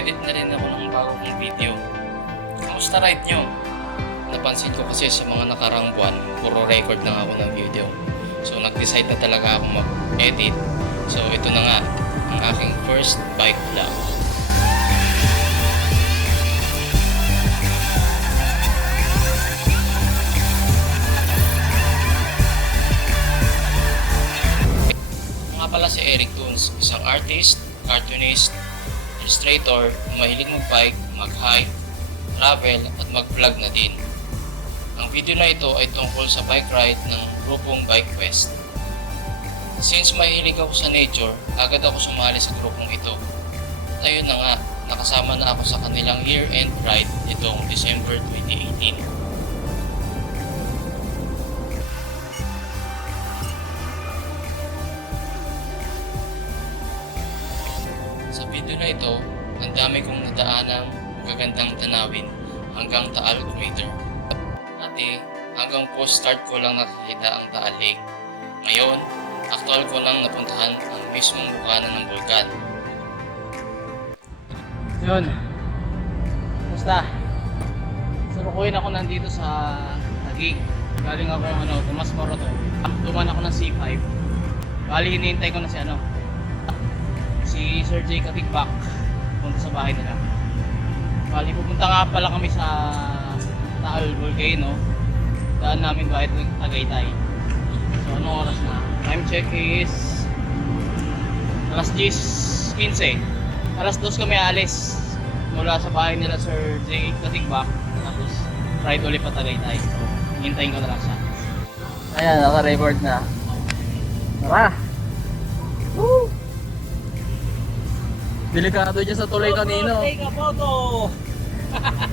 Nag-edit na rin ako ng bago kong video. Kamusta ride nyo? Napansin ko kasi sa mga nakarang buwan, puro record lang ako ng video. So nag-decide na talaga akong mag-edit. So ito na nga, ang aking first bike vlog. Nga pala si Eric Toons, isang artist, cartoonist, illustrator, mahilig mag-bike, mag-hike, travel at mag-vlog na din. Ang video na ito ay tungkol sa bike ride ng grupong BHIKEQUEST. Since mahilig ako sa nature, agad ako sumali sa grupong ito. At ayun na nga, nakasama na ako sa kanilang year-end ride nitong December 2018. Sa video na ito, ang dami kong nadaanang magagandang tanawin hanggang TAAL crater. Dati, hanggang post-start ko lang nakikita ang TAAL Lake. Ngayon, aktual ko lang napuntahan ang mismong bukana ng bulkan. Yun. Kamusta? Salukuyin ako nandito sa Aking. Galing ako Tomas Moroto. Duman ako ng C5. Bali, hinihintay ko na si Sir Jay Katigbak punta sa bahay nila. Bali, pupunta nga pala kami sa TAAL Volcano. Daan namin bahay ng Tagaytay. So anong oras na? Time check is alas 10:15. Alas 2 kami alis mula sa bahay nila Sir Jay Katigbak. Tapos ride ulit pa Tagaytay. So hintayin ko na lang siya. Ayan, naka-record na. Tara! Woo! Delikado dyan sa tuloy kanino. Take a photo!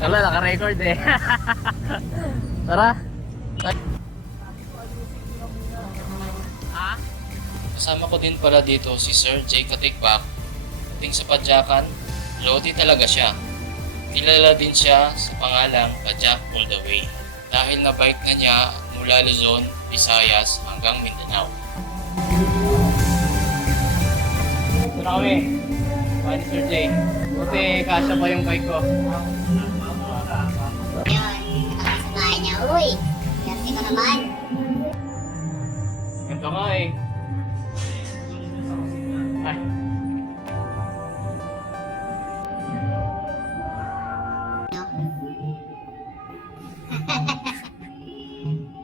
Wala, naka-record eh. Tara! Kasama ko din pala dito si Sir Jay Katigbak. Ating sa padyakan, Lodi talaga siya. Kilala din siya sa pangalang Padyak All the Way. Dahil na bike na niya mula Luzon, Visayas hanggang Mindanao. Ito na kami. Bye Sir Jay. Buti kasya pa yung bike ko. Sa bahay niya, uy! Kasi ko naman. Ganito nga eh. Ay.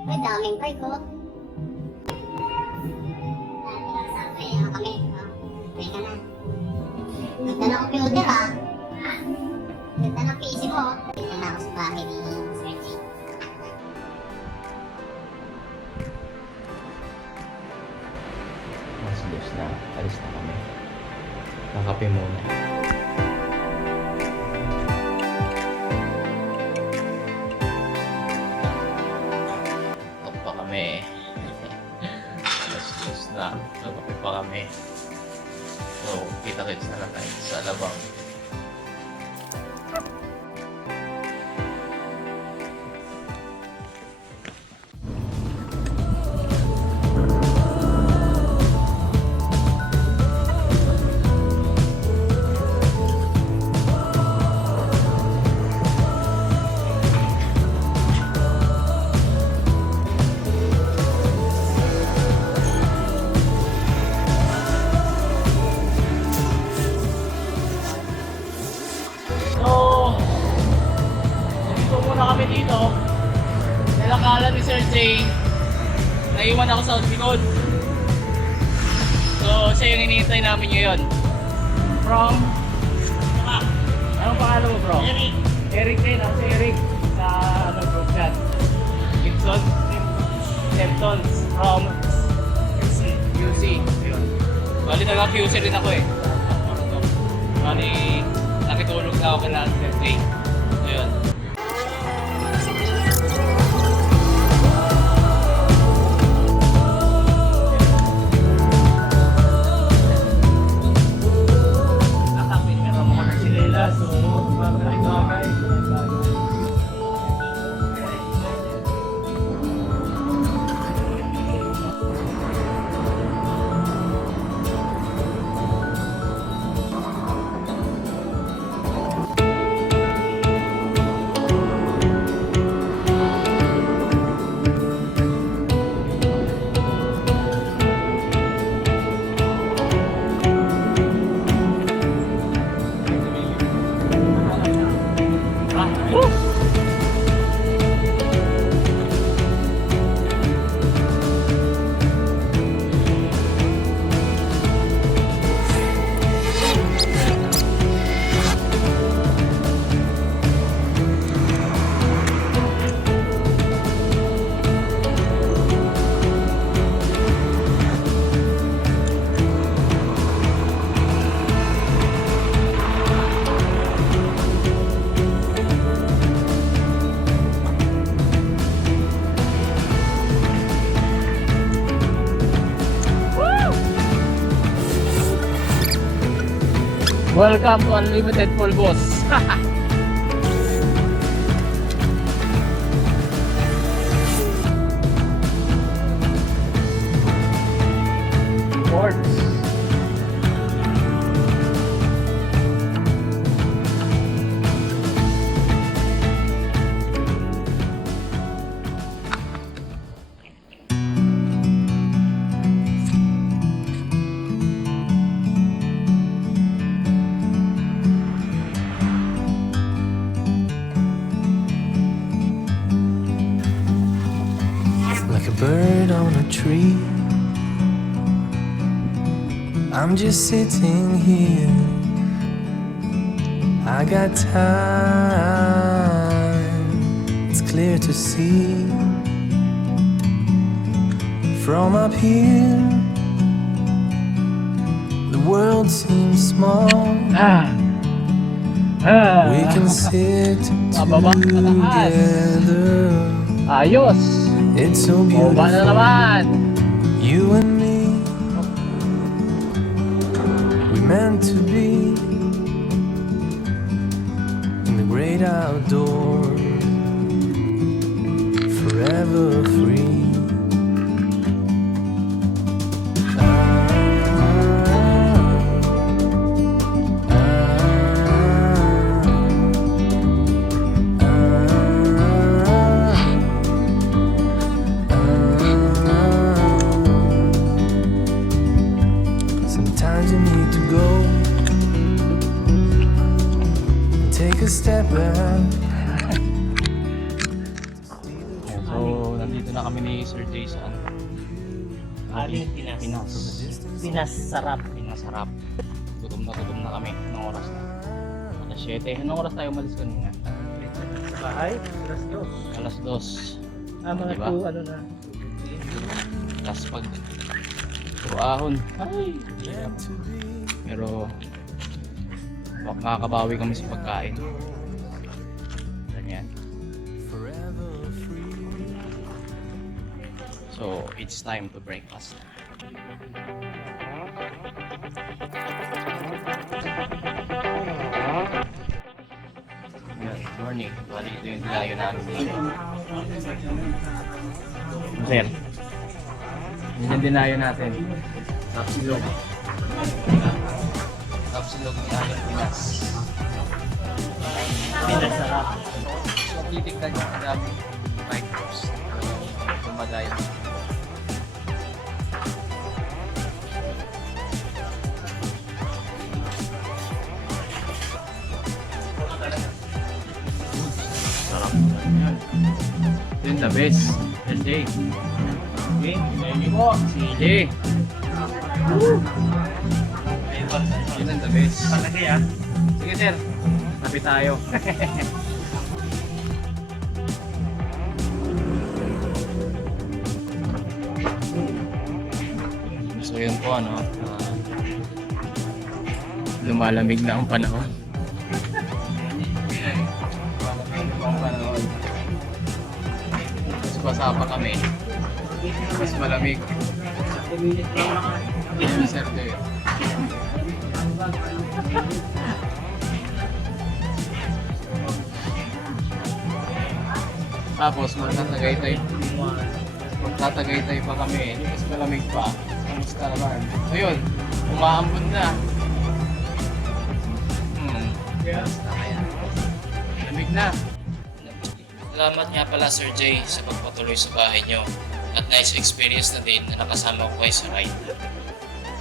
May daming bike ko. Kaya kami. Kaya ka na. Ganda ng computer ah. Ganda ng PC mo. Ganda na ako sa bahay ni Sir Jay. Mas dos na. Alis na kami. Kakape muna. Top pa kami. Alas dos na. Kakape pa kami. So, kita-kits na lang tayo sa labang. Kami dito, nilakala ni Sir Jay, naiwan ako sa likod. So siya yung hinihintay namin ngayon. From Maka. Anong pangalan mo bro? Eric. Eric din, ako si Eric sa group chat. Simpsons from QC. Ayun. Bali taga QC rin ako eh. Bali nakitulog na ako kay Sir Jay. Ayun. Welcome to Unlimited Pulbos. Sports. Like a bird on a tree, I'm just sitting here. I got time, it's clear to see. From up here, the world seems small. We can sit Pababa, pataas. together. Ayos. It's so Baba na beautiful, naman. you and me. We meant to be in the great outdoors, forever free. Sometimes you need to go and take a step back. So, nandito na kami ni Sir Jay sa ano? Aling pinas. Pinas sarap. Pinasarap. Gutom na kami. Anong oras na? Alas 7. Anong oras tayo umalis kanina? Sa bahay, Alas 2. mga Diba? 2 ano na. Tapos pag tuahon. Ay! Pero makakabawi kami sa pagkain. Ganyan. So, it's time to breakfast. Good morning. Bali, ito yung dilayo namin. Sir. Yun yung dinayo natin. Tapsilog. Tapsilog ni Aling pinas. Pinas sarap. So, titignan niyo ang daming fried toast. Lumadayo. Sarap. Ito yung the best. LJ. Okay, thank you po. CJ. Yun ang the best. Palagay ah. Sige sir, tabi tayo. So yun po ano, lumalamig na ang panahon. Lumalamig na ang panahon. Mas basa pa kami. Mas malamig. Yun sir David. Tapos magtatagaytay pa kami, mas malamig pa. Kamusta naman? Ayun, umaambon na. Kamusta kaya? Malamig na. Salamat nga pala Sir Jay sa pagpatuloy sa bahay nyo. At nice experience na din na nakasama ko kayo sa ride.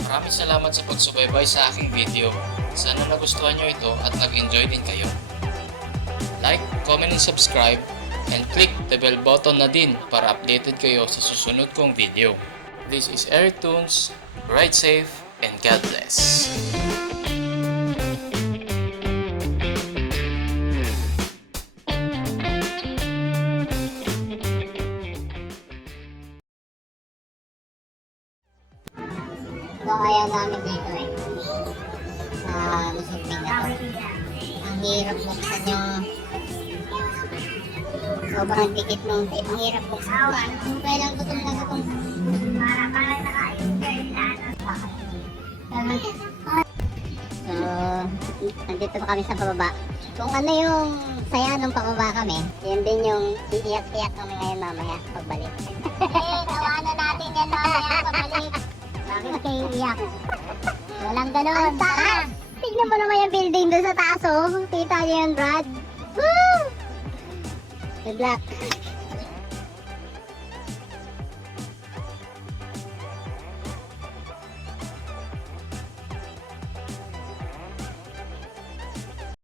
Maraming salamat sa pagsubaybay sa aking video. Sana nagustuhan nyo ito at nag-enjoy din kayo. Like, comment, and subscribe. And click the bell button na din para updated kayo sa susunod kong video. This is Eric Tunes. Ride safe and God bless. Ito kaya gamit dito eh. Sa lusog na to. Ang hirap buksan yung sobrang dikit nung tape. Ang hirap buksan. Kung kailang gutom na gutom. So, nandito pa kami sa pababa. Kung ano yung saya nung pababa kami, yun din yung iiyak-iyak kami ngayon mamaya pagbalik. Tawanan natin yan mamaya pagbalik. Bakit kayo iiyak? Walang ganun. Ang taas! Tignan mo naman yung building doon sa taas, oh. Kita niyo yun, Brad. Woo! Good luck.